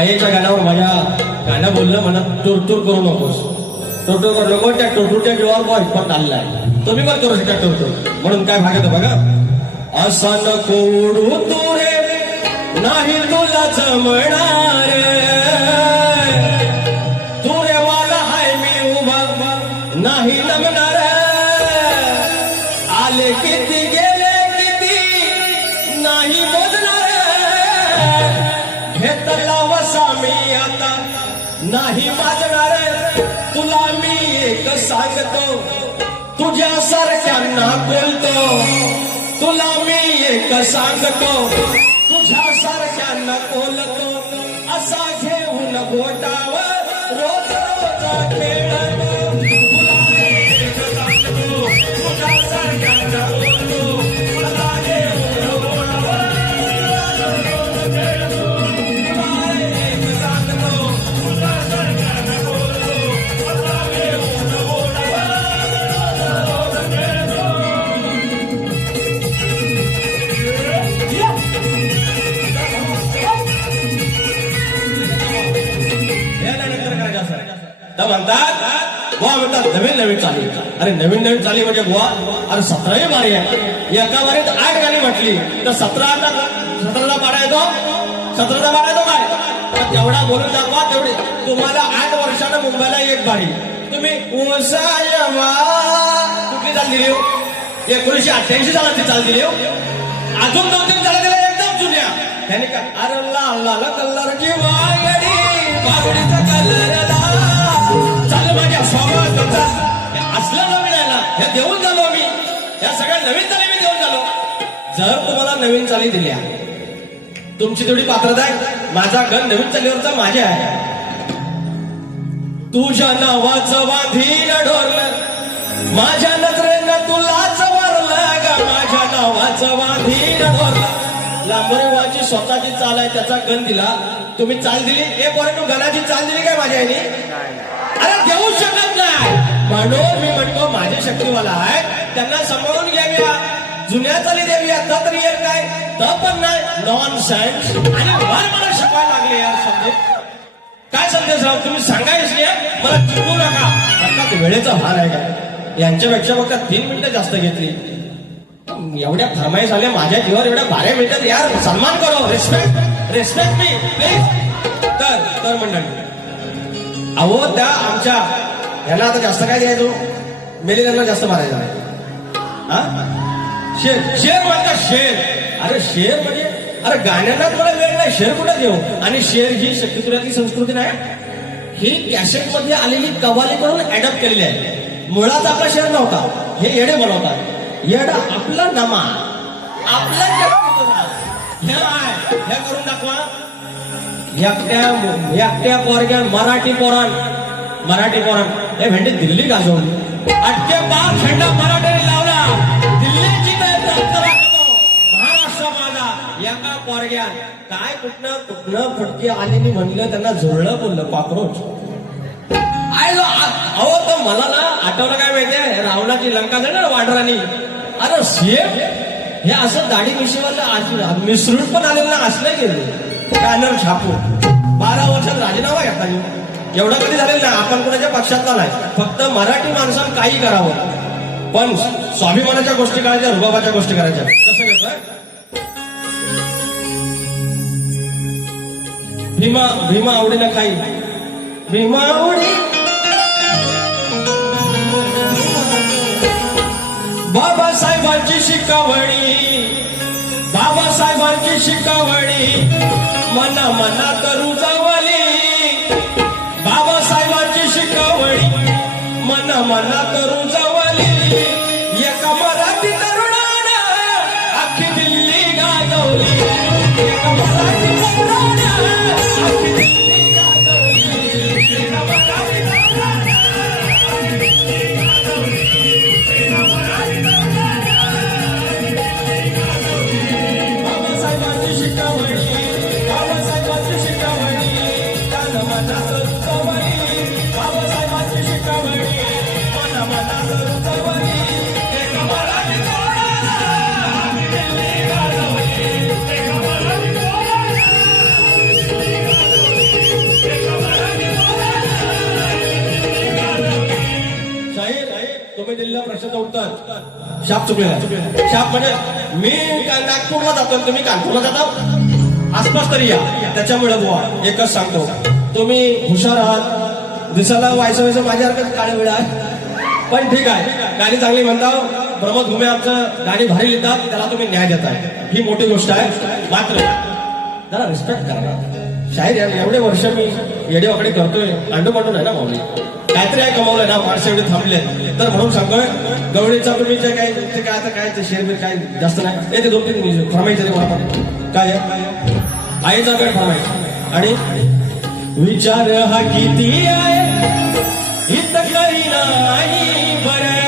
आईच्या गाण्यावर माझ्या गाणं बोललं म्हणा टुरटूर करू नकोस. टुरटूर करू नको. त्या टुरटूरच्या जीवावर बॉ हिप्पत आलेला तुम्ही पण करू शकता टुरटूर. म्हणून काय भाग येतो बघा. असा नको उडू तू रे नाही तुला जमणार तू रे वाला हाय मी उभा नाही लग्नार आले किती गेले किती नाही मोजणार घेतला वसा मी आता नाही वाजणार तुला मी एक सांगतो तुझ्या सारख्यांना बोलतो तुला मी एक सांगतो तुझ्या सारख्यांना बोलतो असा घेऊन बोटावर रोज रोज खेळतो तुला एक सांगतो तुझ्या सारख्यांना बोलतो असा घेऊन बोटावर रोज खेळतो तुला एक सांगतो तुझ्या सारख्यांना बोलतो असा घेऊन बोटावर रोज खेळतो. म्हणतात नवीन नवीन चाली. अरे नवीन नवीन चाली म्हणजे बुवा अरे 17ही बारी आहे. एका बारीत 8 गाणी म्हटली तर 17ला पाडा येतो. 17चा पाडा येतो काय तेवढा बोलून दाखवा. तेवढी तुम्हाला 8 वर्षानं मुंबईला एक बारी तुम्ही उसायवा कुठली चाल दिली 1988 साला ती चाल दिली. अजून 2-3 चाल दिल्या एकदम जुन्या त्याने का अरे लाल लाल कलरची वागडी बागडीचा कलर चालू माझ्या स्वागताचा असलं नवीन आहे ना हे देऊन झालो मी. या सगळ्या नवीन चाली मी देऊन झालो. जर तुम्हाला नवीन चाली दिल्या तुमची तेवढी पात्रता आहे. माझा गण नवीन चालीवरचा माझ्या आहे. तुझ्या नावाचं वाधीन ढोरलं माझ्या नजरेनं तुलाच वरलं ग माझ्या नावाचं वाधीन ढोरलं. लांबरेवाची स्वतःची चाल आहे त्याचा गण दिला तुम्ही चाल दिली. एक वर तू गणाची चाल दिली काय माझ्या आईने अरे देऊ शकत नाही. म्हणून मी म्हणतो माझे शक्तीवाला आहे त्यांना सांभाळून घ्याव्या जुन्या चाली द्याव्या तर येईल काय तर पण नाही नॉन सायन्स आणि मला शिकवायला लागले यार संदेश. काय संदेश राव तुम्ही सांगायचे मला चुकवू नका. आता वेळेचा भार आहे का यांच्यापेक्षा फक्त 3 मिनिटं जास्त घेतली. एवढ्या फरमाईश आल्या माझ्या जीवावर एवढ्या 12 मिनिटात यार सन्मान करो. Respect me please. तर मंडळी अहो त्या आमच्या ह्याला आता जास्त काय द्यायचो मेली त्यांना जास्त मारायचं नाही. शेर म्हणतात शेर. अरे शेर म्हणजे अरे गाण्यांना तुम्हाला वेळ नाही शेर कुठं देऊ. आणि शेर ही शक्तिपुरातली संस्कृती नाही. ही कॅसेट मध्ये आलेली कव्वाली करून ऍडॉप्ट केलेली आहे. मुळात आपला शेर नव्हता. हे येडे बनवतात. येडा आपला नमा आपला हे करून दाखवा. एकट्या पोरग्या मराठी पोरान हे भेंडी दिल्ली गाजवली. अटके पार झेंडा मराठीने लावला. दिल्लीची महाराष्ट्र माझा. एका पोरग्या काय कुठनं फटके आलेली म्हणलं त्यांना झुरळं बोललं कॉक्रोच. अहो तर मला ना आठवलं काय माहितीये रावणाची लंका झाली ना वाडरानी. अरे शेफ हे असं दाढी मिशीवर मिसळून पण आलेलं ना असलं गेलं बॅनर छापून 12 वर्षात राजीनामा घेतला. एवढं कधी झालेलं नाही. आपण कोणाच्या पक्षातला नाही. फक्त मराठी माणसानं काही करावं पण स्वाभिमानाच्या गोष्टी करायच्या रुबाबाच्या गोष्टी करायच्या. कसं घेतोय भीमा आवडीला काही भीमा आवडी बाबासाहेबांची शिकवणी, बाबासाहेबांची शिकवणी मना मनात रुजवली, बाबासाहेबांची शिकवणी मना मनात रुजवली. एका मराठी तरुणानं अख्खी दिल्ली गाजवली, एका मराठी तरुणानं अख्खी दिल्ली गाजवली, एका मराठी तरुणानं अख्खी दिल्ली गाजवली, एका मराठी तरुणानं बाबासाहेबांची शिकवणी, बाबासाहेबांची शिकवणी तन मनात रुजवली, बाबासाहेबांची शिकवणी मन मनात रुजवली. एका मराठी तरुणानं दिल्ली गाजवली, एका मराठी शाहीर तुम्ही दिलेल्या प्रश्नाचं उत्तर शाप चुकलेला आहे. शाप म्हणजे मी नागपूरला जातो आणि तुम्ही कानपूरला जाता, आसपास तरी या. त्याच्यामुळे बुवा एकच सांगतो, तुम्ही हुशार आहात, दिसायला व्हायचं माझ्यासारखं काळे वेळ आहे, पण ठीक आहे, गाणी चांगली म्हणता. प्रमोद घुमे आमचं गाणी भारी लिहितात, त्याला तुम्ही न्याय देताय, ही मोठी गोष्ट आहे. मात्र जरा रिस्पेक्ट करा. शाहीर एवढे वर्ष मी येडेवाकडे करतोय, अंडू आहे ना माऊली, काहीतरी आहे कमावलंय ना, माणसं एवढे थांबले, तर म्हणून सांगतोय गवळीचा तुम्ही जे काय ते काय आता काय ते शेअर काय जास्त नाही, ते 2-3 फरमाईचे मला काय आईचा वेळ फरमाईच. आणि विचार हा किती आहे हित काही नाही बरं,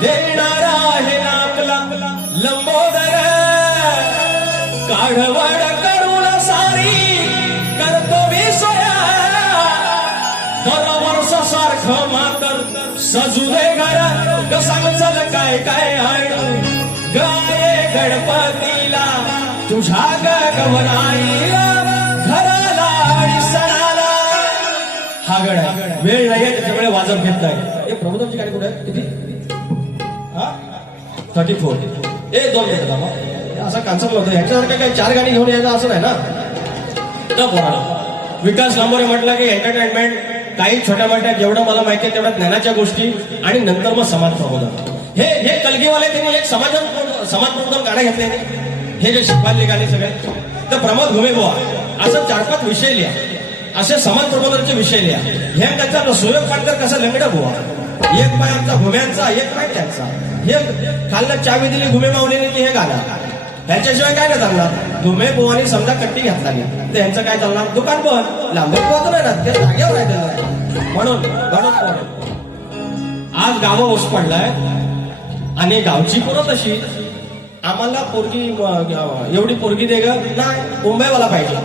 देणार आहे ना आपला लंबोदर, काढवड करून सारी करतो विसया, दरवर्ष सारखं मातर सजू दे घर, सांग चल काय काय आणू गाये गणपतीला तुझ्या गवराईला, घराला आणि सणाला. हा गड आहे, वेळ नाही त्याच्यामुळे वाजत घेत नाही. हे प्रबोधनची गाडी कुठे आहे, किती 34. 2 मिनिटं थांबा, असा कॉन्सेप्ट होतं ह्याच्यासारखं काही 4 गाणी घेऊन यायचं असं नाही ना. विकास लांबोरे म्हटलं की एंटरटेनमेंट काही छोट्या मोठ्या जेवढं मला माहिती आहे तेवढ्या ज्ञानाच्या गोष्टी आणि नंतर मग समाज प्रबोधन. हे कलगीवाले त्यांनी एक समाज प्रबोधन गाणं घेतले, हे जे शिकवायले गाणे सगळे. तर प्रमोद घुमे बुवा असं 4-5 विषय लिहा, असे समाज प्रबोधनाचे विषय लिहा. हे त्याचा सुयोग पाटकर कसा लंगडा बुवा, एक पाय आमचा घुम्यांचा, एक पाय त्यांचा, हे खाल्लं चावी दिली घुमे माऊलीने की हे गाणं. ह्याच्याशिवाय काय नाही चालणार. घुमे बुवानी समजा कट्टी घेतला तर ह्यांचं काय चालणार, दुकान पण लांबत पोहत नाही ना, त्या जागेवर आहे. म्हणून आज गावं ओस पडलाय आणि गावची पोरं तशी, आम्हाला पोरगी एवढी पोरगी दे ग नाही, मुंबईवाला पाहिजे,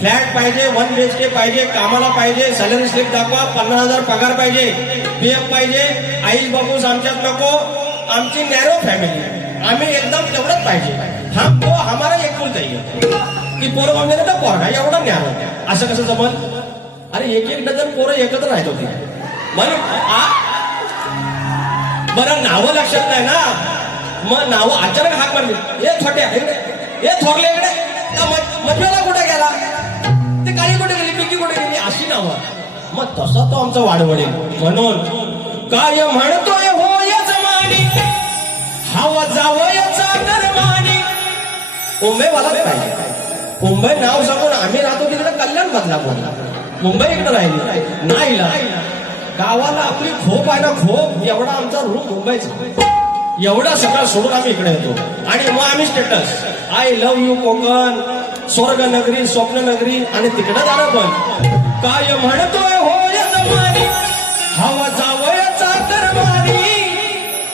फ्लॅट पाहिजे, 1 BHK पाहिजे, कामाला पाहिजे, सॅलरी स्लिप दाखवा, 50,000 पगार पाहिजे, PF पाहिजे, आईस बाबूस आमच्यात नको, आमची नॅरो फॅमिली, आम्ही एकदम तेवढंच पाहिजे. हम तो हमारा एक कुल चाहिए की पोरं म्हणजे ना पोरगा एवढा ज्ञान, असं कसं जमल. अरे 1-1 डझन पोरं एकत्र राहत होती म्हणून. बरं नावं लक्षात नाही ना, मग नावं अचानक हाक मारली, हे छोट्या हे थोरले इकडे, मधल्याला कुठे गेला, ते काळी कुठे गेली, पिकी कुठे गेली, अशी नावं. मग तसा तो आमचा वाढवडे. म्हणून काय म्हणतोय हो या जमानी, हवा जावयाचा दरमानी, मुंबईवालाच पाहिजे. मुंबई नाव सांगून आम्ही राहतो तिकडे कल्याण बदलापूर, मुंबई इकडे राहिली नाही. गावाला आपली खोप आहे ना, खोप एवढा आमचा रूम मुंबईचा, एवढा सगळा सोडून आम्ही इकडे येतो. आणि मग आम्ही status I love you Konkan, स्वर्ग नगरी, स्वप्न नगरी, आणि तिकडे जाणं पण. काय म्हणतोय हो या जमानी, हवा जावयाचा दरमानी,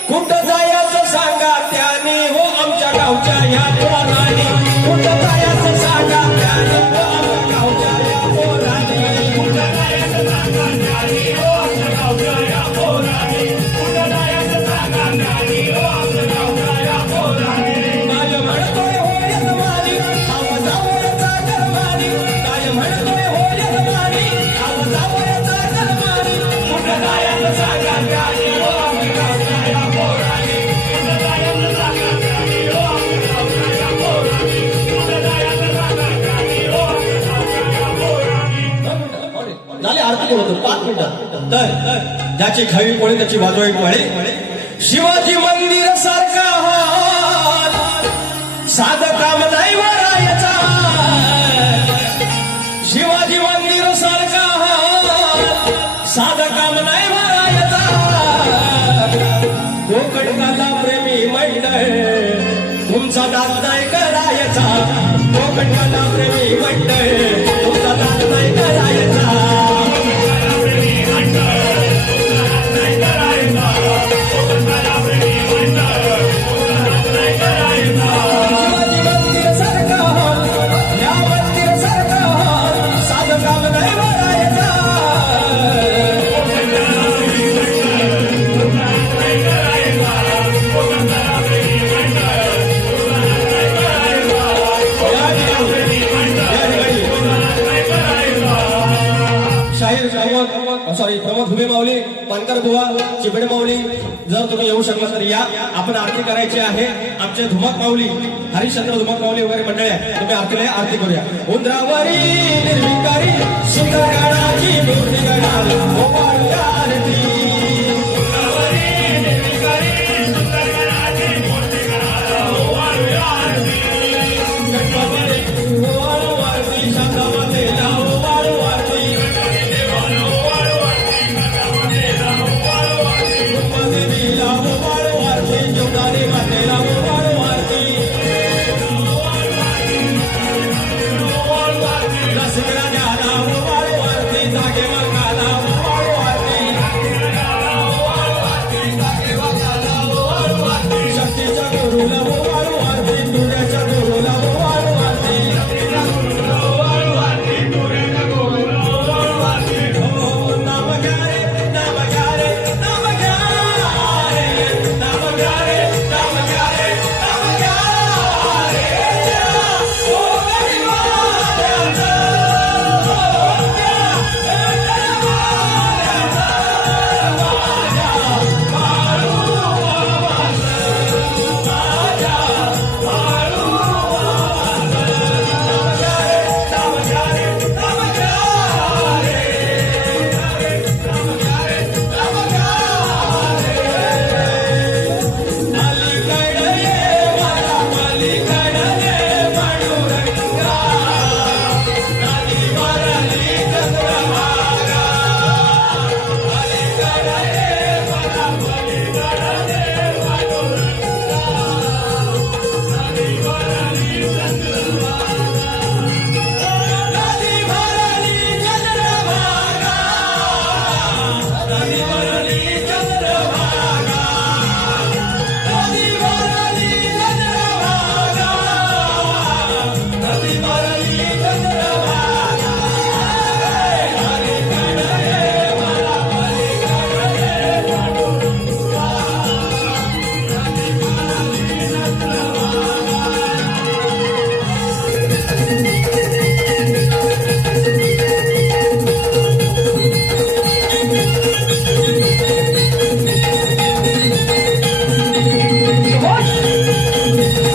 कुठं जायचं सांगा त्याने हो आमच्या गावच्या ह्या पोरांनी, कुठं जायचं सांगा त्याने हो आमच्या गावच्या ह्या पोरांनी, कुठं जायचं सांगा त्याने हो आमच्या गावच्या ह्या पोरांनी, कुठं जायचं सांगा त्याने हो आमच्या गावच्या ह्या पोरांनी. काय म्हणतोय हो या जमानी, हवा जावयाचा दरमानी, काय म्हणतोय हो या जमानी, हवा जावयाचा दरमानी, कुठं जायचं सांगा त्याने हो आमच्या गावच्या ह्या पोरांनी. झाले आरती बोलतो 5 मिनिटं. तर ज्याची खावी पोळी त्याची वाजवाई पोळी, शिवाजी मंदिर सारखा हाल साधं काम नाही वरायचा शिवाजी मंदिर सारखा हाल साधं काम नाही वरायचा कोकणकाला प्रेमी मंडळ तुमचा दात नाही करायचा कोकणकाला प्रेमी मंडळ तुमचा दात नाही करायचा शिवाजी मंदिर सारखा हाल या मंदिर सारखा हाल साधं काम नाही वरायचा शाहीर प्रमोद हुबे माऊली पानकर बुवा चिबडे माऊली जर तुम्ही येऊ शकला तर या आपण आरती करायची आहे आमचे धुमक माऊली हरिश्चंद्र धुमक माऊली वगैरे मंडळी आहे तुम्ही आरतीला आरती करूया उंदरावरी निर्विकारी सुंदर गाडाची मूर्ती गडाल आरती